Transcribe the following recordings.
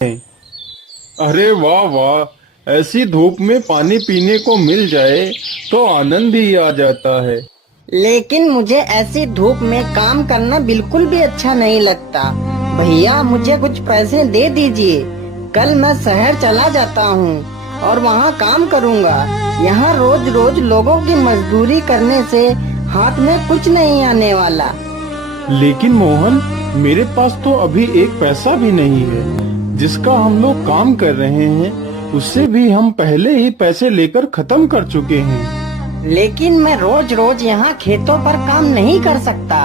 अरे वाह वाह, ऐसी धूप में पानी पीने को मिल जाए तो आनंद ही आ जाता है। लेकिन मुझे ऐसी धूप में काम करना बिल्कुल भी अच्छा नहीं लगता। भैया मुझे कुछ पैसे दे दीजिए, कल मैं शहर चला जाता हूँ और वहाँ काम करूँगा। यहाँ रोज रोज लोगों की मजदूरी करने से हाथ में कुछ नहीं आने वाला। लेकिन मोहन, मेरे पास तो अभी एक पैसा भी नहीं है। जिसका हम लोग काम कर रहे हैं उससे भी हम पहले ही पैसे लेकर खत्म कर चुके हैं। लेकिन मैं रोज रोज यहाँ खेतों पर काम नहीं कर सकता।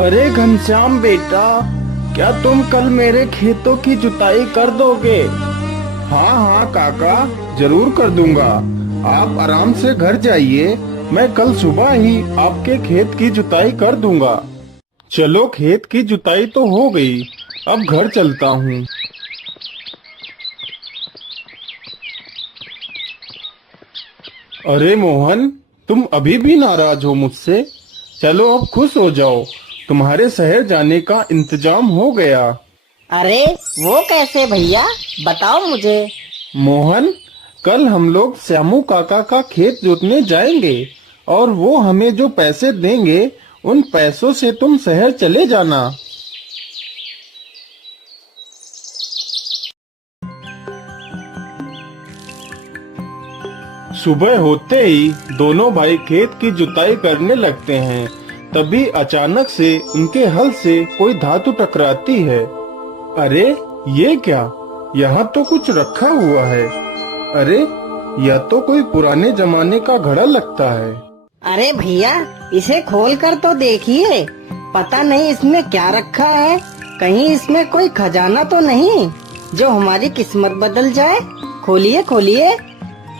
अरे घनश्याम बेटा, क्या तुम कल मेरे खेतों की जुताई कर दोगे? हाँ हाँ काका, जरूर कर दूंगा। आप आराम से घर जाइए, मैं कल सुबह ही आपके खेत की जुताई कर दूंगा। चलो, खेत की जुताई तो हो गई, अब घर चलता हूँ। अरे मोहन, तुम अभी भी नाराज हो मुझसे? चलो अब खुश हो जाओ, तुम्हारे शहर जाने का इंतजाम हो गया। अरे वो कैसे भैया, बताओ मुझे। मोहन, कल हम लोग श्यामू काका का खेत जोतने जाएंगे और वो हमें जो पैसे देंगे उन पैसों से तुम शहर चले जाना। सुबह होते ही दोनों भाई खेत की जुताई करने लगते हैं। तभी अचानक से उनके हल से कोई धातु टकराती है। अरे ये क्या, यहाँ तो कुछ रखा हुआ है। अरे यह तो कोई पुराने जमाने का घड़ा लगता है। अरे भैया, इसे खोलकर तो देखिए, पता नहीं इसमें क्या रखा है। कहीं इसमें कोई खजाना तो नहीं जो हमारी किस्मत बदल जाए। खोलिए खोलिए।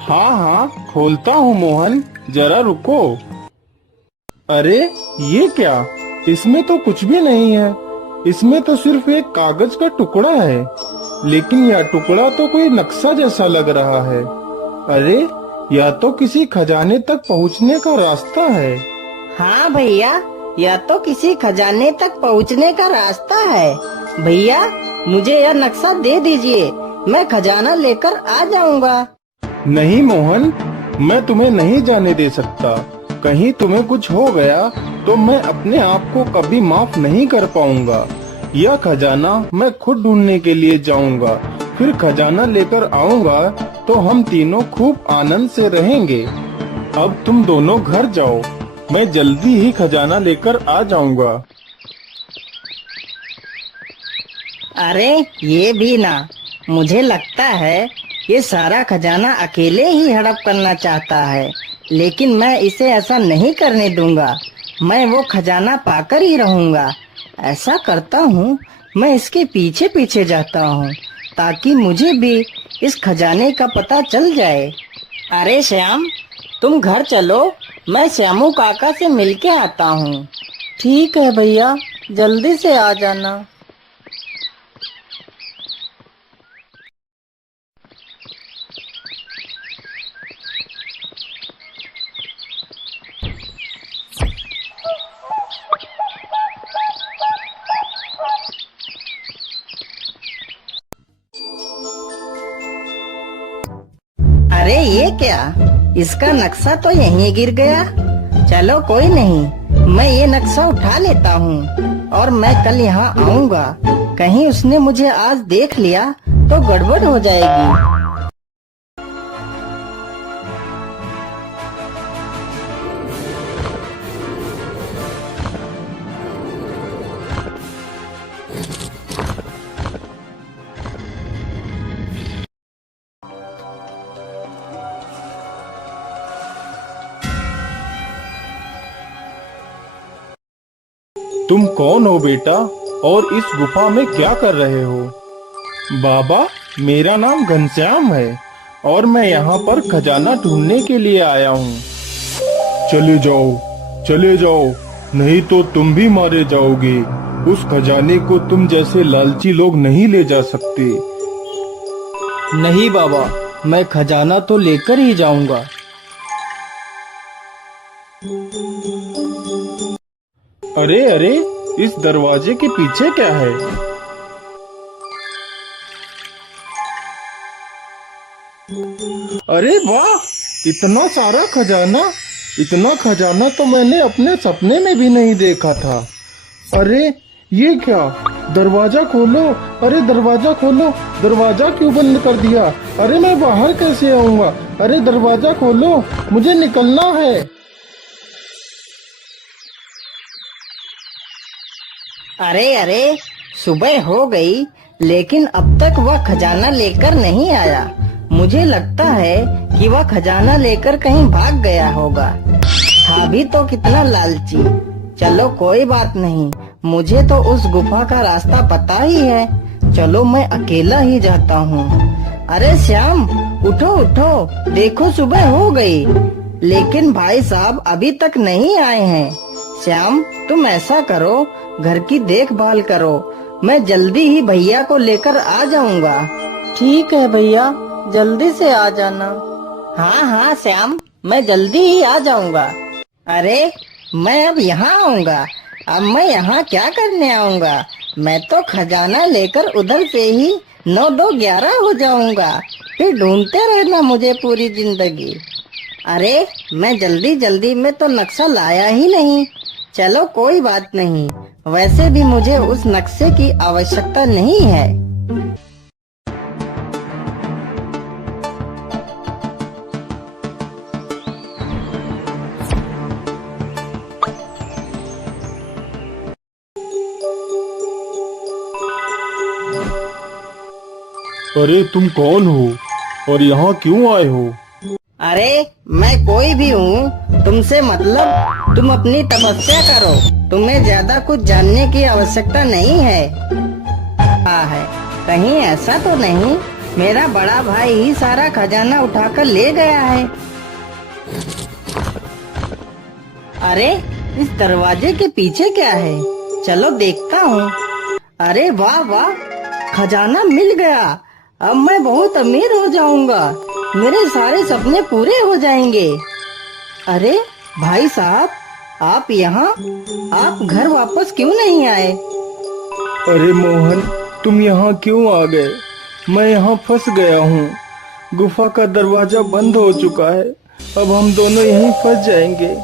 हाँ हाँ, खोलता हूँ मोहन, जरा रुको। अरे ये क्या, इसमें तो कुछ भी नहीं है। इसमें तो सिर्फ एक कागज का टुकड़ा है, लेकिन यह टुकड़ा तो कोई नक्शा जैसा लग रहा है। अरे यह तो किसी खजाने तक पहुँचने का रास्ता है। हाँ भैया, यह तो किसी खजाने तक पहुँचने का रास्ता है। भैया मुझे यह नक्शा दे दीजिए, मैं खजाना लेकर आ जाऊंगा। नहीं मोहन, मैं तुम्हें नहीं जाने दे सकता। कहीं तुम्हें कुछ हो गया तो मैं अपने आप को कभी माफ नहीं कर पाऊंगा। यह खजाना मैं खुद ढूंढने के लिए जाऊंगा, फिर खजाना लेकर आऊंगा तो हम तीनों खूब आनंद से रहेंगे। अब तुम दोनों घर जाओ, मैं जल्दी ही खजाना लेकर आ जाऊंगा। अरे ये भी ना, मुझे लगता है ये सारा खजाना अकेले ही हड़प करना चाहता है, लेकिन मैं इसे ऐसा नहीं करने दूंगा। मैं वो खजाना पाकर ही रहूंगा। ऐसा करता हूँ, मैं इसके पीछे पीछे जाता हूँ ताकि मुझे भी इस खजाने का पता चल जाए। अरे श्याम, तुम घर चलो, मैं श्यामू काका से मिलके आता हूँ। ठीक है भैया, जल्दी से आ जाना। अरे ये क्या, इसका नक्शा तो यहीं गिर गया। चलो कोई नहीं, मैं ये नक्शा उठा लेता हूँ और मैं कल यहाँ आऊँगा। कहीं उसने मुझे आज देख लिया तो गड़बड़ हो जाएगी। तुम कौन हो बेटा, और इस गुफा में क्या कर रहे हो? बाबा, मेरा नाम घनश्याम है और मैं यहाँ पर खजाना ढूंढने के लिए आया हूँ। चले जाओ, चले जाओ, नहीं तो तुम भी मारे जाओगे। उस खजाने को तुम जैसे लालची लोग नहीं ले जा सकते। नहीं बाबा, मैं खजाना तो लेकर ही जाऊंगा। अरे अरे, इस दरवाजे के पीछे क्या है? अरे वाह, इतना सारा खजाना! इतना खजाना तो मैंने अपने सपने में भी नहीं देखा था। अरे ये क्या? दरवाजा खोलो! अरे दरवाजा खोलो! दरवाजा क्यों बंद कर दिया? अरे मैं बाहर कैसे आऊंगा? अरे दरवाजा खोलो, मुझे निकलना है। अरे अरे, सुबह हो गई लेकिन अब तक वह खजाना लेकर नहीं आया। मुझे लगता है कि वह खजाना लेकर कहीं भाग गया होगा। था भी तो कितना लालची। चलो कोई बात नहीं, मुझे तो उस गुफा का रास्ता पता ही है। चलो मैं अकेला ही जाता हूँ। अरे श्याम, उठो उठो, देखो सुबह हो गई लेकिन भाई साहब अभी तक नहीं आए हैं। श्याम, तुम ऐसा करो, घर की देखभाल करो, मैं जल्दी ही भैया को लेकर आ जाऊंगा। ठीक है भैया, जल्दी से आ जाना। हाँ हाँ श्याम, मैं जल्दी ही आ जाऊंगा। अरे मैं अब यहाँ आऊंगा। अब मैं यहाँ क्या करने आऊंगा? मैं तो खजाना लेकर उधर से ही 9-2-11 हो जाऊंगा। फिर ढूंढते रहना मुझे पूरी जिंदगी। अरे मैं जल्दी जल्दी में तो नक्शा लाया ही नहीं। चलो कोई बात नहीं, वैसे भी मुझे उस नक्शे की आवश्यकता नहीं है। अरे तुम कौन हो और यहाँ क्यों आए हो? अरे मैं कोई भी हूँ, तुमसे मतलब तुम अपनी तपस्या करो। तुम्हें ज्यादा कुछ जानने की आवश्यकता नहीं है। हाँ है, कहीं ऐसा तो नहीं मेरा बड़ा भाई ही सारा खजाना उठाकर ले गया है? अरे इस दरवाजे के पीछे क्या है? चलो देखता हूँ। अरे वाह वाह, खजाना मिल गया। अब मैं बहुत अमीर हो जाऊंगा, मेरे सारे सपने पूरे हो जाएंगे। अरे भाई साहब, आप यहाँ? आप घर वापस क्यों नहीं आए? अरे मोहन, तुम यहाँ क्यों आ गए? मैं यहाँ फंस गया हूँ। गुफा का दरवाजा बंद हो चुका है। अब हम दोनों यहीं फंस जाएंगे।